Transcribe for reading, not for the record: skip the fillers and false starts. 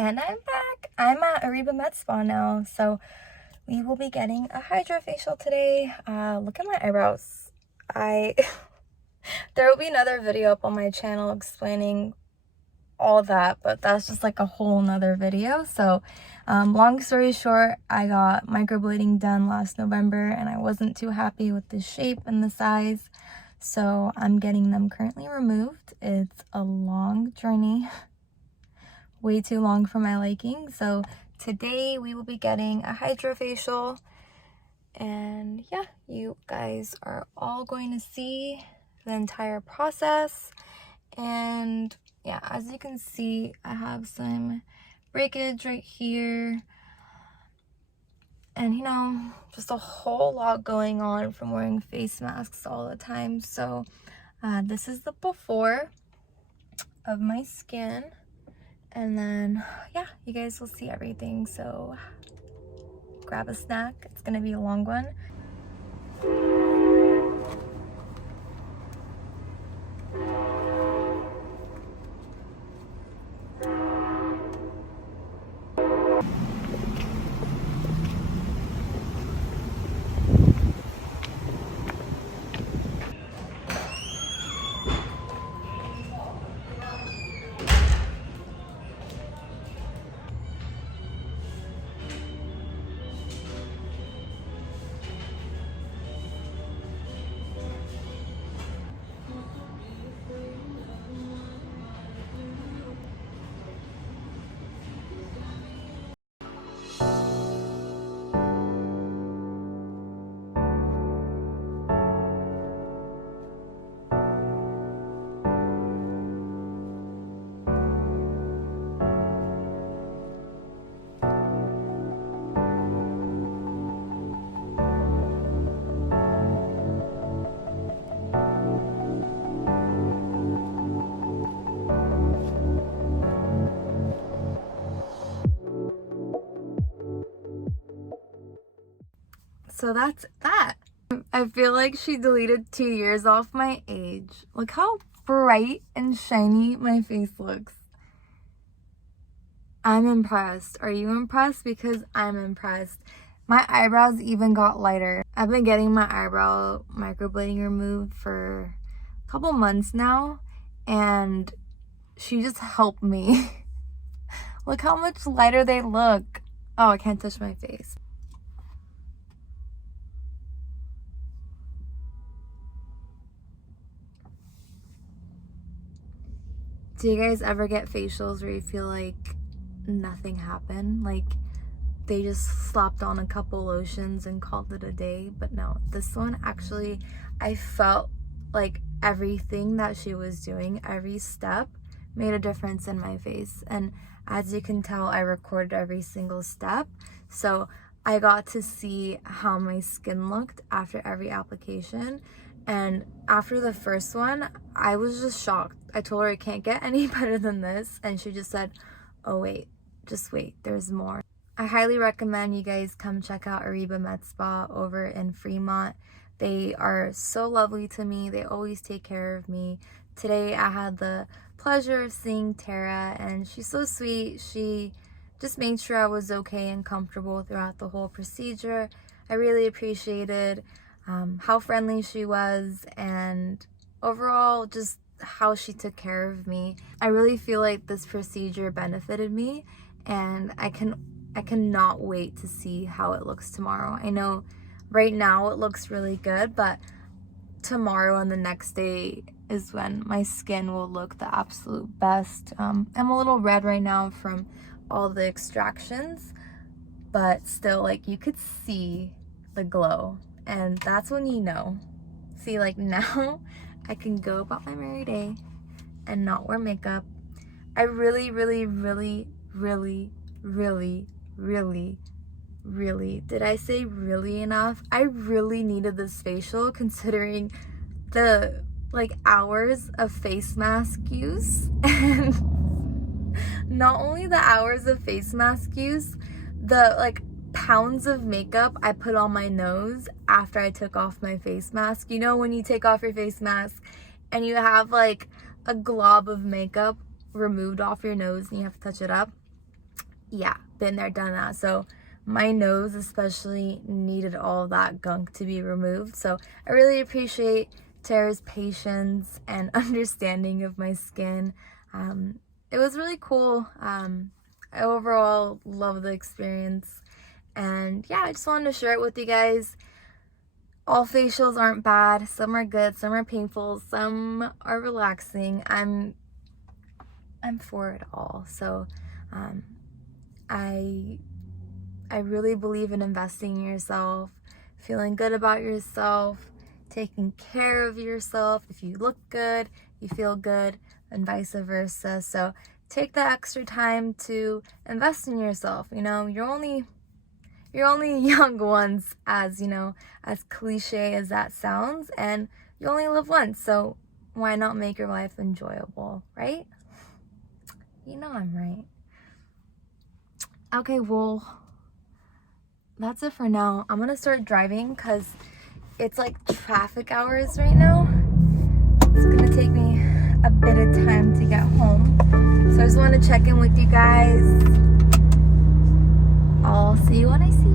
And I'm back. I'm at Ariba Med Spa now, so we will be getting a Hydrafacial today. Look at my eyebrows. There will be another video up on my channel explaining all that, but that's just like a whole nother video. So long story short, I got microblading done last November and I wasn't too happy with the shape and the size, so I'm getting them currently removed. It's a long journey, way too long for my liking. So today we will be getting a Hydrafacial, and yeah, you guys are all going to see the entire process. And yeah, as you can see, I have some breakage right here, and you know, just a whole lot going on from wearing face masks all the time. So this is the before of my skin, and then yeah, you guys will see everything. So grab a snack, it's gonna be a long one. So that's that. I feel like she deleted 2 years off my age. Look how bright and shiny my face looks. I'm impressed. Are you impressed? Because I'm impressed. My eyebrows even got lighter. I've been getting my eyebrow microblading removed for a couple months now, and she just helped me. Look how much lighter they look. Oh, I can't touch my face. Do you guys ever get facials where you feel like nothing happened? Like they just slapped on a couple lotions and called it a day? But no, this one actually, I felt like everything that she was doing, every step made a difference in my face. And as you can tell, I recorded every single step. So I got to see how my skin looked after every application. And after the first one, I was just shocked. I told her it can't get any better than this, and she just said, oh wait, just wait, there's more. I highly recommend you guys come check out Ariba Med Spa over in Fremont. They are so lovely to me. They always take care of me. Today I had the pleasure of seeing Tara, and she's so sweet. She just made sure I was okay and comfortable throughout the whole procedure. I really appreciated how friendly she was, and overall just how she took care of me. I really feel like this procedure benefited me, and I cannot wait to see how it looks tomorrow. I know right now it looks really good, but tomorrow and the next day is when my skin will look the absolute best. I'm a little red right now from all the extractions, but still, like, you could see the glow, and that's when you know. See, like, now I can go about my merry day and not wear makeup. I really, did I say really enough? I really needed this facial, considering the like hours of face mask use. And not only the hours of face mask use, the like pounds of makeup I put on my nose after I took off my face mask. You know, when you take off your face mask and you have like a glob of makeup removed off your nose and you have to touch it up? yeah, been there, done that. So my nose especially needed all that gunk to be removed. So I really appreciate Tara's patience and understanding of my skin. It was really cool. I overall love the experience. And yeah, I just wanted to share it with you guys. All facials aren't bad. Some are good, some are painful, some are relaxing. I'm for it all. So I really believe in investing in yourself, feeling good about yourself, taking care of yourself. If you look good, you feel good, and vice versa. So take the extra time to invest in yourself. You know, you're only young once, as you know, as cliche as that sounds, and you only live once. So why not make your life enjoyable, right? You know I'm right. Okay, well, that's it for now. I'm gonna start driving because it's like traffic hours right now. It's gonna take me a bit of time to get home. So I just want to check in with you guys. I'll see you when I see you.